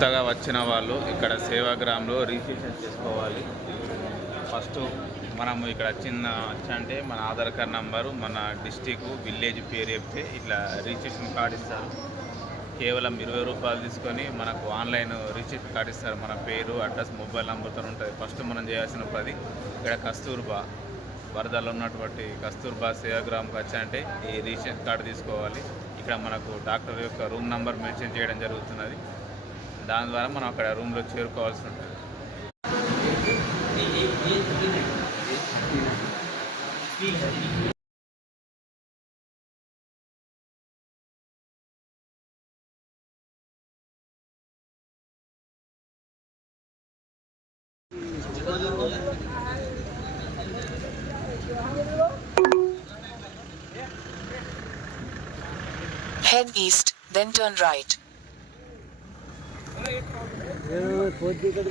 కొత్తగా వచ్చిన వాళ్ళు ఇక్కడ సేవాగ్రామ్లో రిజిస్ట్రేషన్ చేసుకోవాలి. ఫస్ట్ మనము ఇక్కడ అంటే మన ఆధార్ కార్డ్ నంబరు, మన డిస్టిక్, విలేజ్ పేరు చెప్తే ఇట్లా రిజిస్ట్రేషన్ కార్డు ఇస్తారు. కేవలం 20 రూపాయలు తీసుకొని మనకు ఆన్లైన్ రిజిస్ట్రేషన్ కార్డు ఇస్తారు. మన పేరు, అడ్రస్, మొబైల్ నెంబర్తో ఉంటుంది. ఫస్ట్ మనం చేయాల్సిన పని ఇక్కడ కస్తూర్బా వరదలో ఉన్నటువంటి కస్తూర్బా సేవాగ్రామ్కి వచ్చాయంటే ఈ రిజిస్ట్రేషన్ కార్డు తీసుకోవాలి. ఇక్కడ మనకు డాక్టర్ యొక్క రూమ్ నెంబర్ మెన్షన్ చేయడం జరుగుతున్నది. దాని ద్వారా మనం అక్కడ రూమ్లో చేరుకోవాల్సి ఉంటుంది. Head east, then turn right. खोज कर